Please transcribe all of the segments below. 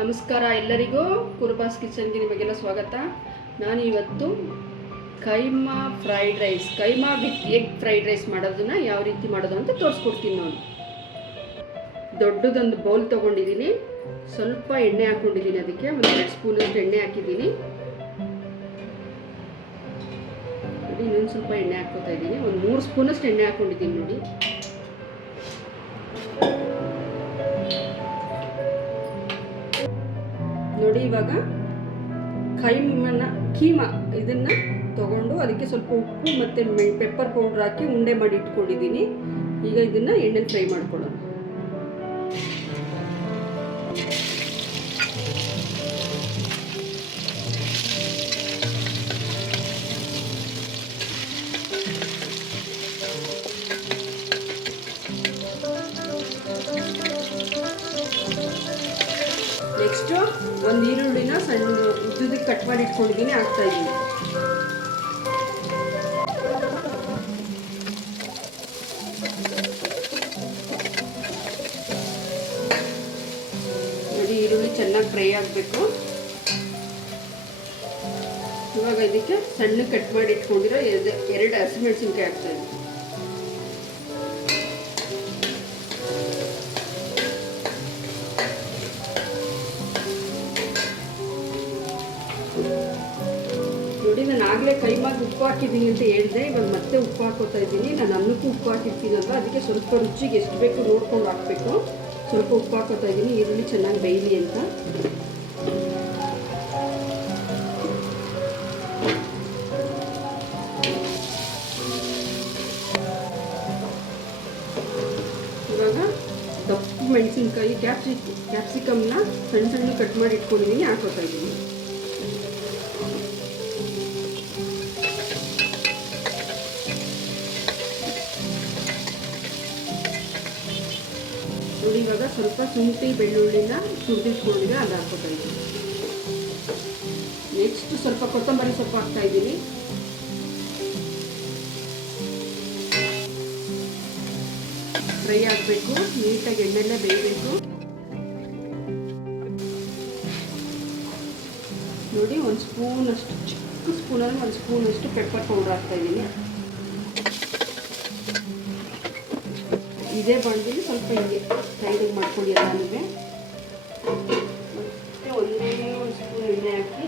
ನಮಸ್ಕಾರ ಎಲ್ಲರಿಗೂ, ಕುರುಬಾಸ್ ಕಿಚನ್ಗೆ ನಿಮಗೆಲ್ಲ ಸ್ವಾಗತ. ನಾನು ಇವತ್ತು keema fried rice, keema with egg fried rice ಮಾಡೋದನ್ನ ಯಾವ ರೀತಿ ಮಾಡೋದು ಅಂತ ತೋರಿಸ್ಕೊಡ್ತೀನಿ ನೋಡಿ. ದೊಡ್ಡದೊಂದು ಬೌಲ್ ತೊಗೊಂಡಿದ್ದೀನಿ, ಸ್ವಲ್ಪ ಎಣ್ಣೆ ಹಾಕ್ಕೊಂಡಿದ್ದೀನಿ, ಅದಕ್ಕೆ ಒಂದು 2 ಸ್ಪೂನಷ್ಟು ಎಣ್ಣೆ ಹಾಕಿದ್ದೀನಿ. ನೋಡಿ, ಇನ್ನೊಂದು ಸ್ವಲ್ಪ ಎಣ್ಣೆ ಹಾಕ್ಕೋತಾ ಇದ್ದೀನಿ, ಒಂದು 3 ಸ್ಪೂನಷ್ಟು ಎಣ್ಣೆ ಹಾಕ್ಕೊಂಡಿದ್ದೀನಿ ನೋಡಿ. ನೋಡಿ, ಇವಾಗ ಕೀಮಾ ಇದನ್ನು ತಗೊಂಡು ಅದಕ್ಕೆ ಸ್ವಲ್ಪ ಉಪ್ಪು ಮತ್ತು ಪೆಪ್ಪರ್ ಪೌಡ್ರ್ ಹಾಕಿ ಉಂಡೆ ಮಾಡಿ ಇಟ್ಕೊಂಡಿದ್ದೀನಿ. ಈಗ ಇದನ್ನು ಎಣ್ಣೆಲಿ ಫ್ರೈ ಮಾಡ್ಕೊಳ್ಳೋಣ. ನೆಕ್ಸ್ಟು ಒಂದು ಈರುಳ್ಳಿನ ಸಣ್ಣ ಉದ್ದಕ್ಕೆ ಕಟ್ ಮಾಡಿ ಇಟ್ಕೊಂಡಿದ್ದೀನಿ, ಹಾಕ್ತಾ ಇದ್ದೀನಿ. ನೋಡಿ, ಈರುಳ್ಳಿ ಚೆನ್ನಾಗಿ ಫ್ರೈ ಆಗಬೇಕು. ಇವಾಗ ಇದಕ್ಕೆ ಸಣ್ಣ ಕಟ್ ಮಾಡಿ ಇಟ್ಕೊಂಡಿರೋ 2 ಹಸಿಮೆಣಸಿನ್ಕಾಯಿ ಹಾಕ್ತಾ ಇದ್ದೀನಿ. ನೋಡಿ, ನಾನು ಆಗಲೇ ಕೈಮಾಗಿ ಉಪ್ಪು ಹಾಕಿದ್ದೀನಿ ಅಂತ ಹೇಳಿದೆ, ಇವಾಗ ಮತ್ತೆ ಉಪ್ಪು ಹಾಕೋತಾ ಇದ್ದೀನಿ. ನಾನು ಅನ್ನಕ್ಕೂ ಉಪ್ಪು ಹಾಕಿರ್ತೀನಲ್ಲ, ಅದಕ್ಕೆ ಸ್ವಲ್ಪ ರುಚಿಗೆ ಎಷ್ಟು ಬೇಕು ನೋಡ್ಕೊಂಡು ಹಾಕಬೇಕು. ಸ್ವಲ್ಪ ಉಪ್ಪು ಹಾಕೋತಾ ಇದ್ದೀನಿ, ಈರುಳ್ಳಿ ಚೆನ್ನಾಗಿ ಬೇಯಲಿ ಅಂತ. ಇವಾಗ ದಪ್ಪ ಮೆಣಸಿನ್ಕಾಯಿ, ಕ್ಯಾಪ್ಸಿಕಮ್ನ ಸಣ್ಣ ಸಣ್ಣ ಕಟ್ ಮಾಡಿ ಇಟ್ಕೊಂಡಿದ್ದೀನಿ, ಹಾಕೋತಾ ಇದ್ದೀನಿ. ನೋಡಿ, ಇವಾಗ ಸ್ವಲ್ಪ ಶುಂಠಿ ಬೆಳ್ಳುಳ್ಳಿನ ಸುರಿದಿಟ್ಕೊಂಡಿದ್ರೆ ಅದು ಹಾಕೋತಾ ಇದ್ದೀನಿ. ನೆಕ್ಸ್ಟ್ ಸ್ವಲ್ಪ ಕೊತ್ತಂಬರಿ ಸೊಪ್ಪು ಹಾಕ್ತಾ ಇದ್ದೀನಿ. ಫ್ರೈ ಆಗಬೇಕು, ನೀಟಾಗಿ ಎಣ್ಣೆಲ್ಲ ಬೇಯಬೇಕು. ನೋಡಿ, 1 ಸ್ಪೂನಷ್ಟು, ಚಿಕ್ಕ ಸ್ಪೂನಲ್ಲಿ 1 ಸ್ಪೂನಷ್ಟು ಪೆಪ್ಪರ್ ಪೌಡರ್ ಹಾಕ್ತಾ ಇದ್ದೀನಿ. ಇದೇ ಬಾಣದಲ್ಲಿ ಸ್ವಲ್ಪ ಹಿಂಗೆ ಸೈಡಿಗೆ ಮಾಡ್ಕೊಳ್ಳಿ ಎಲ್ಲನೂ. ಮತ್ತು ಒಂದೇ 1 ಸ್ಪೂನ್ ಎಣ್ಣೆ ಹಾಕಿ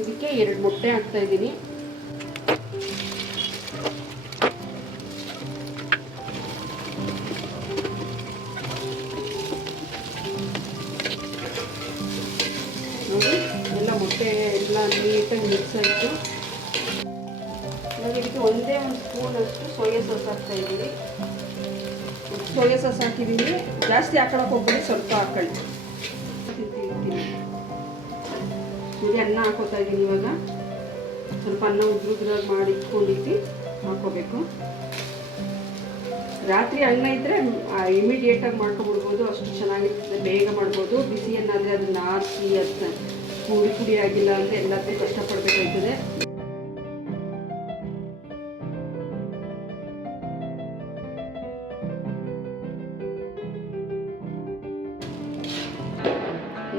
ಇದಕ್ಕೆ 2 ಮೊಟ್ಟೆ ಹಾಕ್ತಾ ಇದ್ದೀನಿ. ನೋಡಿ, ಎಲ್ಲ ಮೊಟ್ಟೆ ಎಲ್ಲ ನೀಟಾಗಿ ಮಿಕ್ಸ್ ಆಯಿತು. ಇದಕ್ಕೆ ಒಂದೇ 1 ಸ್ಪೂನಷ್ಟು ಸೋಯಾ ಸಾಸ್ ಹಾಕ್ತಾ ಇದ್ದೀನಿ. ಸೋಯಾ ಸಾಸ್ ಹಾಕಿದ್ದೀನಿ, ಜಾಸ್ತಿ ಹಾಕೊಳ್ಳೋಕೆ ಹೋಗ್ಬೇಡಿ, ಸ್ವಲ್ಪ ಹಾಕೊಳ್ಳಿ. ನೋಡಿ, ಅನ್ನ ಹಾಕೋತಾ ಇದ್ದೀನಿ. ಇವಾಗ ಸ್ವಲ್ಪ ಅನ್ನ ಉದ್ರುದ್ರಾಗಿ ಮಾಡಿ ಇಟ್ಕೊಂಡಿದ್ದು ಹಾಕೋಬೇಕು. ರಾತ್ರಿ ಅನ್ನ ಇದ್ದರೆ ಇಮಿಡಿಯೇಟಾಗಿ ಮಾಡ್ಕೊಬಿಡ್ಬೋದು, ಅಷ್ಟು ಚೆನ್ನಾಗಿರ್ತದೆ, ಬೇಗ ಮಾಡ್ಬೋದು. ಬಿಸಿ ಅನ್ನ ಅಂದರೆ ಅದನ್ನ ಆರಿಸಿ ಅದು ಪುಡಿ ಆಗಿಲ್ಲ ಅಂದರೆ ಎಲ್ಲದಕ್ಕೂ ಕಷ್ಟಪಡಬೇಕಾಗ್ತದೆ.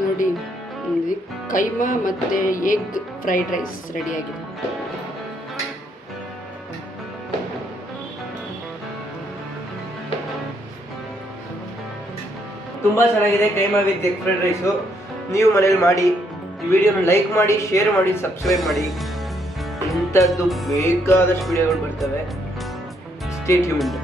ನೋಡಿ, ಕೈಮಾ ಮತ್ತು ಎಗ್ ಫ್ರೈಡ್ ರೈಸ್ ರೆಡಿಯಾಗಿದೆ. ತುಂಬ ಚೆನ್ನಾಗಿದೆ keema with egg fried rice. ನೀವು ಮನೇಲಿ ಮಾಡಿ, ಈ ವಿಡಿಯೋನ ಲೈಕ್ ಮಾಡಿ, ಶೇರ್ ಮಾಡಿ, ಸಬ್ಸ್ಕ್ರೈಬ್ ಮಾಡಿ. ಇಂಥದ್ದು ಬೇಕಾದಷ್ಟು ವಿಡಿಯೋಗಳು ಬರ್ತವೆ. Stay tuned.